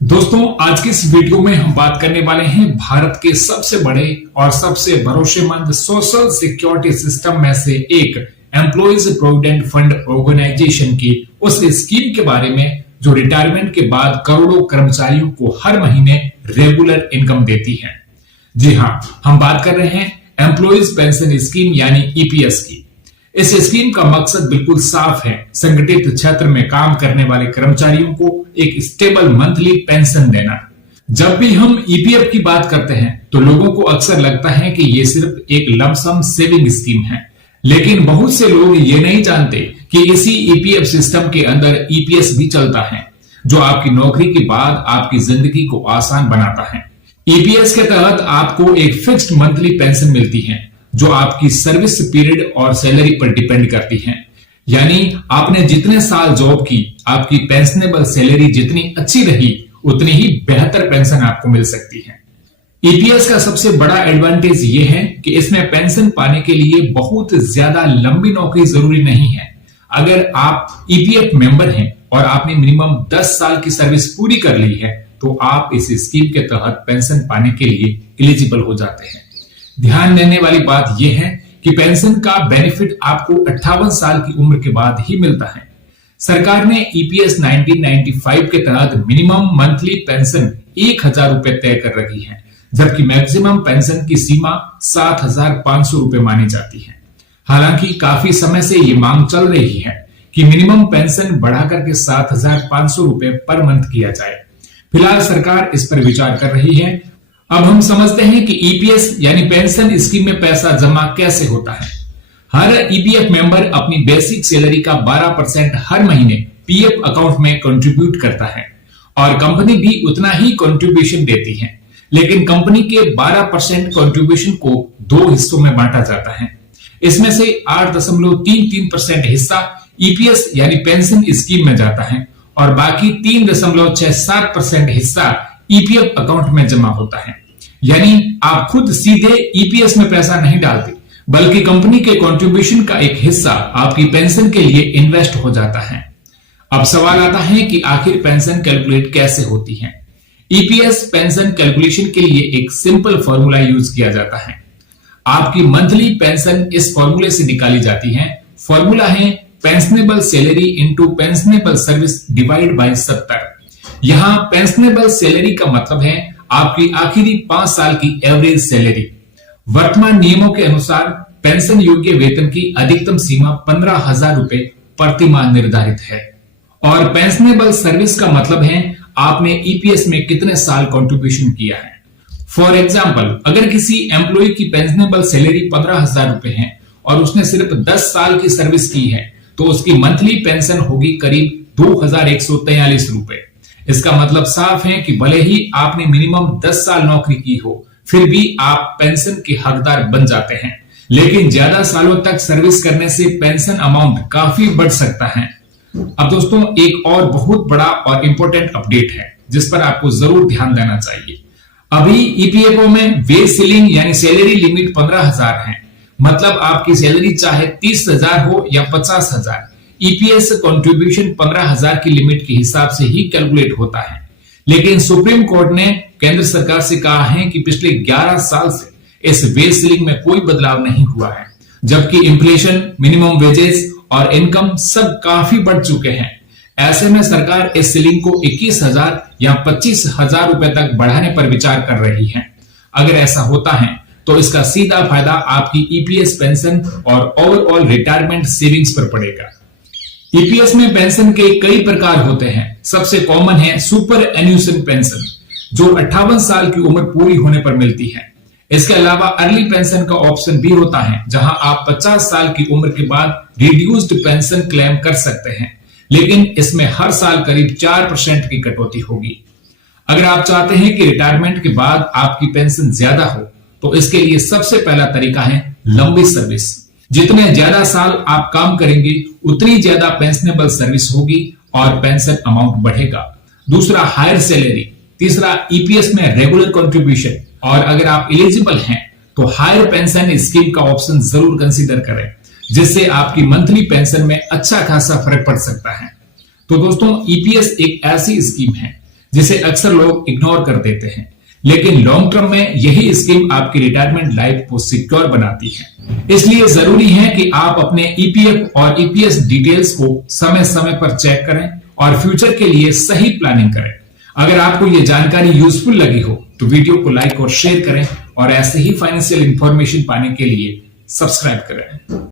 दोस्तों, आज की इस वीडियो में हम बात करने वाले हैं भारत के सबसे बड़े और सबसे भरोसेमंद सोशल सिक्योरिटी सिस्टम में से एक एम्प्लॉइज प्रोविडेंट फंड ऑर्गेनाइजेशन की उस स्कीम के बारे में जो रिटायरमेंट के बाद करोड़ों कर्मचारियों को हर महीने रेगुलर इनकम देती है। जी हां, हम बात कर रहे हैं एम्प्लॉइज पेंशन स्कीम यानी ईपीएस की। इस स्कीम का मकसद बिल्कुल साफ है, संगठित क्षेत्र में काम करने वाले कर्मचारियों को एक स्टेबल मंथली पेंशन देना। जब भी हम ईपीएफ की बात करते हैं तो लोगों को अक्सर लगता है कि ये सिर्फ एक लमसम सेविंग स्कीम है, लेकिन बहुत से लोग ये नहीं जानते कि इसी ईपीएफ सिस्टम के अंदर ईपीएस भी चलता है, जो आपकी नौकरी के बाद आपकी जिंदगी को आसान बनाता है। ईपीएस के तहत आपको एक फिक्स्ड मंथली पेंशन मिलती है जो आपकी सर्विस पीरियड और सैलरी पर डिपेंड करती है। यानी आपने जितने साल जॉब की, आपकी पेंशनेबल सैलरी जितनी अच्छी रही, उतनी ही बेहतर पेंशन आपको मिल सकती है। ईपीएस का सबसे बड़ा एडवांटेज यह है कि इसमें पेंशन पाने के लिए बहुत ज्यादा लंबी नौकरी जरूरी नहीं है। अगर आप ईपीएफ मेंबर हैं और आपने मिनिमम 10 साल की सर्विस पूरी कर ली है तो आप इस स्कीम के तहत पेंशन पाने के लिए एलिजिबल हो जाते हैं। ध्यान देने वाली बात यह है कि पेंशन का बेनिफिट आपको 58 साल की उम्र के बाद ही मिलता है। सरकार ने ईपीएस 1995 के तहत मिनिमम मंथली पेंशन 1000 रुपए तय कर रखी है, जबकि मैक्सिमम पेंशन की सीमा 7500 रुपए मानी जाती है। हालांकि काफी समय से ये मांग चल रही है कि मिनिमम पेंशन बढ़ाकर के 7500 रुपए पर मंथ किया जाए। फिलहाल सरकार इस पर विचार कर रही है। अब हम समझते हैं कि ईपीएस यानी पेंशन स्कीम में पैसा जमा कैसे होता है। हर ईपीएफ मेंबर अपनी बेसिक सैलरी का 12% हर महीने पीएफ अकाउंट में कंट्रीब्यूट करता है और कंपनी भी उतना ही कंट्रीब्यूशन देती है, लेकिन कंपनी के 12% कंट्रीब्यूशन को 2 हिस्सों में बांटा जाता है। इसमें से 8.33% हिस्सा ईपीएस यानी पेंशन स्कीम में जाता है और बाकी 3.67% हिस्सा ईपीएफ अकाउंट में जमा होता है। यानी आप खुद सीधे ईपीएस में पैसा नहीं डालते, बल्कि कंपनी के कंट्रीब्यूशन का एक हिस्सा आपकी पेंशन के लिए इन्वेस्ट हो जाता है। अब सवाल आता है कि आखिर पेंशन कैलकुलेट कैसे होती है। ईपीएस पेंशन कैलकुलेशन के लिए एक सिंपल फॉर्मूला यूज किया जाता है। आपकी मंथली पेंशन इस फॉर्मूले से निकाली जाती है। फॉर्मूला है pensionable salary into pensionable service divide by 70। यहां पेंशनेबल सैलरी का मतलब है आपकी आखिरी 5 साल की एवरेज सैलरी। वर्तमान नियमों के अनुसार पेंशन योग्य वेतन की अधिकतम सीमा 15,000 रुपए प्रति माह निर्धारित है और पेंशनेबल सर्विस का मतलब है आपने ईपीएस में कितने साल कंट्रीब्यूशन किया है। फॉर एग्जाम्पल, अगर किसी एम्प्लॉय की पेंशनेबल सैलरी 15,000 रुपए है और उसने सिर्फ 10 साल की सर्विस की है तो उसकी मंथली पेंशन होगी करीब 2143 रुपए। इसका मतलब साफ है कि भले ही आपने मिनिमम 10 साल नौकरी की हो, फिर भी आप पेंशन के हकदार बन जाते हैं। लेकिन ज्यादा सालों तक सर्विस करने से पेंशन अमाउंट काफी बढ़ सकता है। अब दोस्तों, एक और बहुत बड़ा और इंपॉर्टेंट अपडेट है जिस पर आपको जरूर ध्यान देना चाहिए। अभी ईपीएफओ में वेज सीलिंग यानी सैलरी लिमिट 15,000 है। मतलब आपकी सैलरी चाहे 30,000 हो या 50,000, ईपीएस कंट्रीब्यूशन 15,000 की लिमिट के हिसाब से ही कैलकुलेट होता है। लेकिन सुप्रीम कोर्ट ने केंद्र सरकार से कहा है कि पिछले 11 साल से इस वेज सीलिंग में कोई बदलाव नहीं हुआ है, जबकि इन्फ्लेशन, मिनिमम वेजेस और इनकम सब काफी बढ़ चुके हैं। ऐसे में सरकार इस सीलिंग को 21,000 या 25,000 रुपए तक बढ़ाने पर विचार कर रही है। अगर ऐसा होता है तो इसका सीधा फायदा आपकी ईपीएस पेंशन और ओवरऑल रिटायरमेंट सेविंग्स पर पड़ेगा। ईपीएस में पेंशन के कई प्रकार होते हैं। सबसे कॉमन है सुपर एन्यूशन पेंशन, जो 58 साल की उम्र पूरी होने पर मिलती है। इसके अलावा अर्ली पेंशन का ऑप्शन भी होता है, जहां आप 50 साल की उम्र के बाद रिड्यूस्ड पेंशन क्लेम कर सकते हैं, लेकिन इसमें हर साल करीब 4% की कटौती होगी। अगर आप चाहते हैं कि रिटायरमेंट के बाद आपकी पेंशन ज्यादा हो, तो इसके लिए सबसे पहला तरीका है लंबी सर्विस। जितने ज्यादा साल आप काम करेंगे, उतनी ज्यादा पेंशनेबल सर्विस होगी और पेंशन अमाउंट बढ़ेगा। दूसरा, हायर सैलरी। तीसरा, ईपीएस में रेगुलर कंट्रीब्यूशन। और अगर आप एलिजिबल हैं तो हायर पेंशन स्कीम का ऑप्शन जरूर कंसीडर करें, जिससे आपकी मंथली पेंशन में अच्छा खासा फर्क पड़ सकता है। तो दोस्तों, ईपीएस एक ऐसी स्कीम है जिसे अक्सर लोग इग्नोर कर देते हैं। लेकिन लॉन्ग टर्म में यही स्कीम आपकी रिटायरमेंट लाइफ को सिक्योर बनाती है। इसलिए जरूरी है कि आप अपने ईपीएफ और ईपीएस डिटेल्स को समय समय पर चेक करें और फ्यूचर के लिए सही प्लानिंग करें। अगर आपको यह जानकारी यूजफुल लगी हो तो वीडियो को लाइक और शेयर करें और ऐसे ही फाइनेंशियल इंफॉर्मेशन पाने के लिए सब्सक्राइब करें।